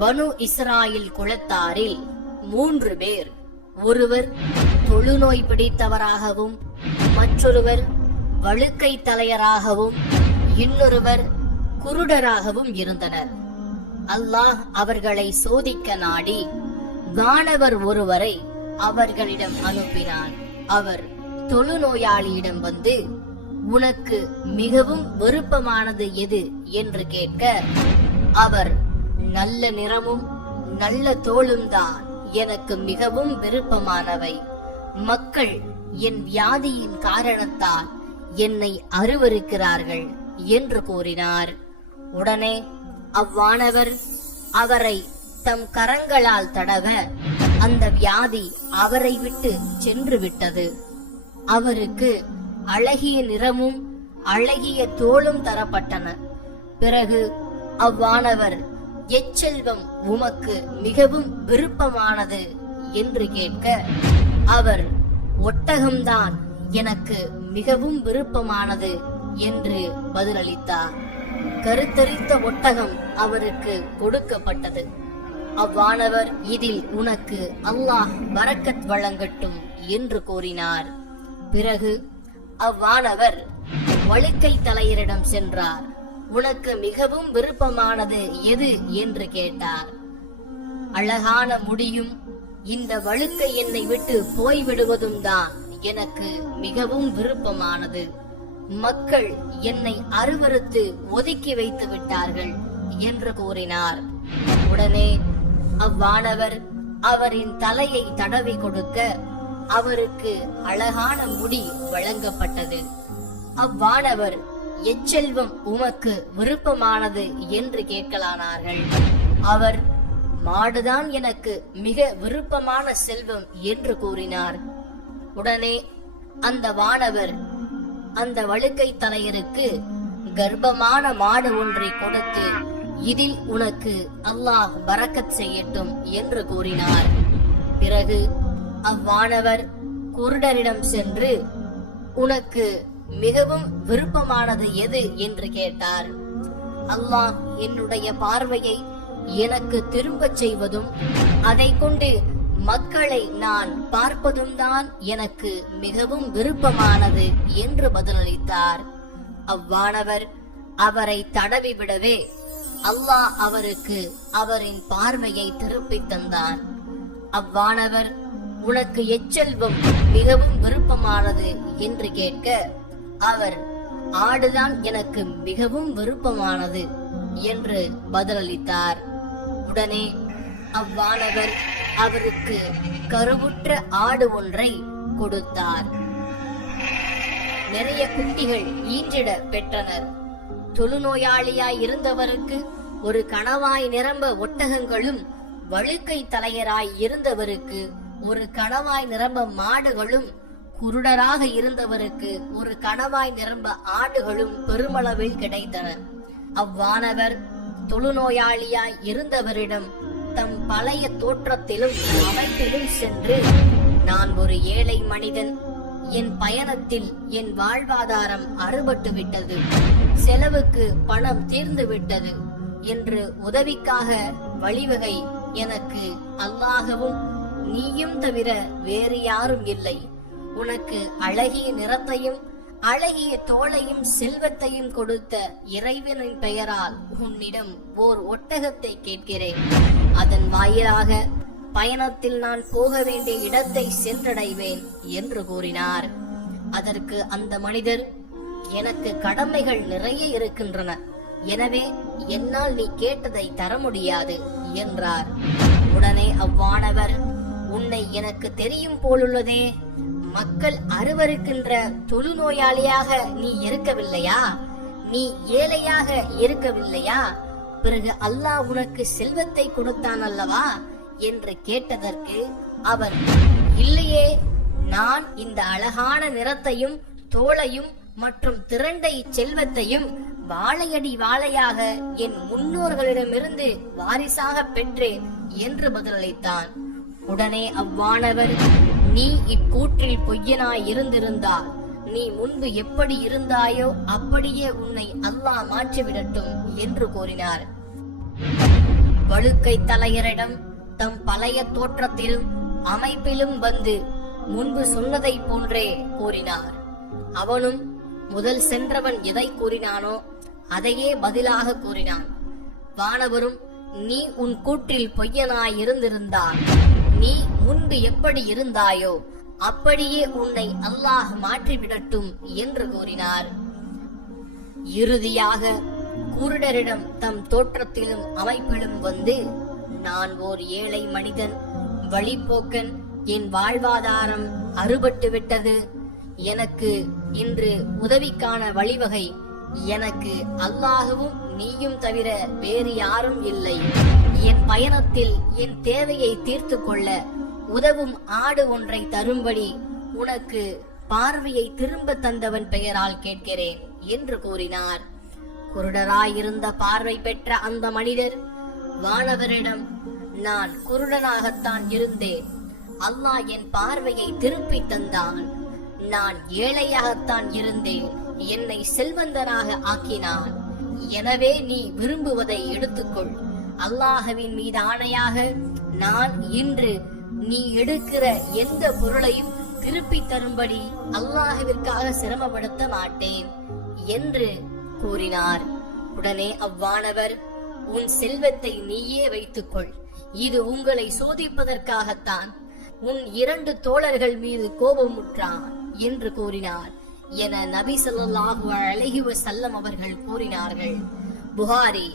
பனு இஸ்ராயில் குலத்தாரில் 3 பேர், ஒருவர் தொழுநோய் பிடித்தவராகவும், மற்றொருவர் வழுக்கை தலையராகவும், இன்னொருவர் குருடராகவும் இருந்தனர். அல்லாஹ் அவர்களை சோதிக்க நாடி வானவர் ஒருவரை அவர்களிடம் அனுப்பினான். அவர் தொழுநோயாளியிடம் வந்து, உனக்கு மிகவும் விருப்பமானது எது என்று கேட்க, அவர், நல்ல நிறமும் நல்ல தோளும் தான் எனக்கு மிகவும் விருப்பமானவை. மக்கள் என் வியாதியின் காரணத்தால் என்னை அருவருக்கிறார்கள் என்று கூறினார். உடனே அவ்வானவர் அவரை தம் கரங்களால் தடவ அந்த வியாதி அவரை விட்டு சென்று விட்டது. அவருக்கு அழகிய நிறமும் அழகிய தோளும் தரப்பட்டன. பிறகு அவ்வானவர், எச்செல்வம் உமக்கு மிகவும் விருப்பமானது என்று கேட்க, அவர், ஒட்டகம்தான் எனக்கு மிகவும் விருப்பமானது என்று பதிலளித்தார். கருத்தரித்த ஒட்டகம் அவருக்கு கொடுக்கப்பட்டது. அவ்வானவர், இதில் உனக்கு அல்லாஹ் பரக்கத் வழங்கட்டும் என்று கூறினார். பிறகு அவ்வானவர் வழுக்கை தலையரிடம் சென்றார். உனக்கு மிகவும் விருப்பமானது எது என்று கேட்டார். அழகான முடியும் இந்த வழுக்கை என்னை விட்டு போய்விடுவதும் தான் எனக்கு மிகவும் விருப்பமானது. மக்கள் என்னை அருவருத்து ஒதுக்கி வைத்து விட்டார்கள் என்று கூறினார். உடனே அவ்வானவர் அவரின் தலையை தடவி கொடுக்க அவருக்கு அழகான முடி வழங்கப்பட்டது. அவ்வானவர், எச்செல்வம் உமக்கு விருப்பமானது என்று கேட்கலானார்கள். அவர், மாடுதான் எனக்கு மிக விருப்பமான செல்வம் என்று கூறினார். உடனே அந்த வானவர் அந்த வழுக்கை தலையருக்கு கர்ப்பமான மாடு ஒன்றை கொடுத்து, இதில் உனக்கு அல்லாஹ் பரக்கத் செய்யட்டும் என்று கூறினார். பிறகு அவ்வானவர் குருடரிடம் சென்று, உனக்கு மிகவும் விருப்பமானது எது என்று கேட்டார். அல்லாஹ் என்னுடைய பார்வையை எனக்கு திரும்பச் செய்வதும் அதை கொண்டு மக்களை நான் பார்ப்பதும் தான் எனக்கு மிகவும் விருப்பமானது என்று பதிலளித்தார். அவ்வானவர் அவரை தடவி விடவே அல்லாஹ் அவருக்கு அவரின் பார்வையை திருப்பித் தந்தான். அவ்வானவர், உனக்கு எச்செல்வம் மிகவும் விருப்பமானது என்று கேட்க அவர், ஆடுதான் எனக்கு மிகவும் விருப்பமானது என்று பதிலளித்தார். உடனே அவ்வானவர் அவருக்கு கருவுற்ற ஆடு ஒன்றை கொடுத்தார். நிறைய குட்டிகள் ஈன்றிட பெற்றனர். தொழுநோயாளியாய் இருந்தவருக்கு ஒரு கணவாய் நிரம்ப ஒட்டகங்களும், வழுக்கை தலையராய் இருந்தவருக்கு ஒரு கணவாய் நிரம்ப மாடுகளும், குருடராக இருந்தவருக்கு ஒரு கணவாய் நிரம்ப ஆடுகளும் பெருமளவில் கிடைத்தன. அவ்வானவர் தொழுநோயாளியாய் இருந்தவரிடம் தம் பழைய தோற்றத்திலும் அமைப்பிலும் சென்று, நான் ஒரு ஏழை மனிதன், என் பயணத்தில் என் வாழ்வாதாரம் அறுபட்டு விட்டது, செலவுக்கு பணம் தீர்ந்து விட்டது என்று உதவிக்காக வழிவகை எனக்கு அல்லாஹ்வும் நீயும் தவிர வேறு யாரும் இல்லை. உனக்கு அழகிய நிறத்தையும் அழகிய தோளையும் செல்வத்தையும் கொடுத்த இறைவனின் பெயரால் உன்னிடம் ஓர் ஒட்டகத்தை கேட்கிறேன். அதன் வாயிலாக பயணத்தில் நான் போக வேண்டிய இடத்தை சென்றடைவேன் என்று கூறினார். அதற்கு அந்த மனிதர், எனக்கு கடமைகள் நிறைய இருக்கின்றன, எனவே என்னால் நீ கேட்டதை தர முடியாது என்றார். உடனே அவ்வானவர், உன்னை எனக்கு தெரியும் போலுள்ளதே, மக்கள் அருவருக்கின்ற தொழுநோயாளியாக நீ இருக்கவில்லையா? நீ ஏழையாக இருக்கவில்லையா? பிறகு அல்லாஹ் உனக்கு செல்வத்தை கொடுத்தான் அல்லவா என்று கேட்டதற்கு அவர், இல்லையே, நான் இந்த அழகான நிறத்தையும் தோளையும் மற்றும் திரண்ட இச்செல்வத்தையும் வாழையடி வாழையாக என் முன்னோர்களிடமிருந்து வாரிசாக பெற்றேன் என்று பதிலளித்தான். உடனே அவ்வானவர், நீ இக்கூற்றில் பொய்யனாய் இருந்திருந்தால் நீ முன்பு எப்படி இருந்தாயோ அப்படியே உன்னை அல்லாஹ் மாற்றிவிடட்டும் என்று கூறினார். வழுக்கை தலையரிடம் தம் பழைய தோற்றத்திலும் அமைப்பிலும் வந்து முன்பு சொன்னதை போன்றே கூறினார். அவனும் முதல் சென்றவன் எதை கூறினானோ அதையே பதிலாக கூறினான். வானவரும், நீ உன் கூற்றில் பொய்யனாய் இருந்திருந்தால் நீ முன்பு எப்படி இருந்தாயோ அப்படியே உன்னை அல்லாஹ் மாற்றிவிடட்டும் என்று கூறினார். இறுதியாக குருடரிடம் தம் தோற்றத்திலும் அமைப்பிலும் வந்து, நான் ஓர் ஏழை மனிதன், வழிப்போக்கன், என் வாழ்வாதாரம் அறுபட்டு விட்டது, எனக்கு இன்று உதவிக்கான வழிவகை எனக்கு அல்லாஹ்வும் நீயும் தவிர வேறு யாரும் இல்லை. என் பயணத்தில் என் தேவையை தீர்த்து கொள்ள உதவும் ஆடு ஒன்றை தரும்படி உனக்கு பார்வையை திரும்ப தந்தவன் பெயரால் கேட்கிறேன் என்று கூறினார். குருடராயிருந்த பார்வை பெற்ற அந்த மனிதர் வானவரிடம், நான் குருடனாகத்தான் இருந்தேன், அல்லாஹ் என் பார்வையை திருப்பி தந்தான். நான் ஏழையாகத்தான் இருந்தேன், என்னை செல்வந்தனாக ஆக்கினான். எனவே நீ விரும்புவதை எடுத்துக்கொள். அல்லாஹ்வின் மீது ஆணையாக நான் இன்று நீ எடுக்கிற எந்த பொருளையும் திருப்பி தரும்படி அல்லாஹ்விற்காக சிரமப்படுத்த மாட்டேன் என்று கூறினார். உடனே அவ்வானவர், உன் செல்வத்தை நீயே வைத்துக்கொள், இது உங்களை சோதிப்பதற்காகத்தான், உன் 2 தோழர்கள் மீது கோபமுற்றான் என்று கூறினார் என நபி ஸல்லல்லாஹு அலைஹி வஸல்லம் அவர்கள் கூறினார்கள். புகாரி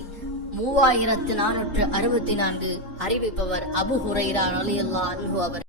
3464. அறிவிப்பவர் அபு ஹுரைரா ரலியல்லாஹு அன்ஹு அவர்.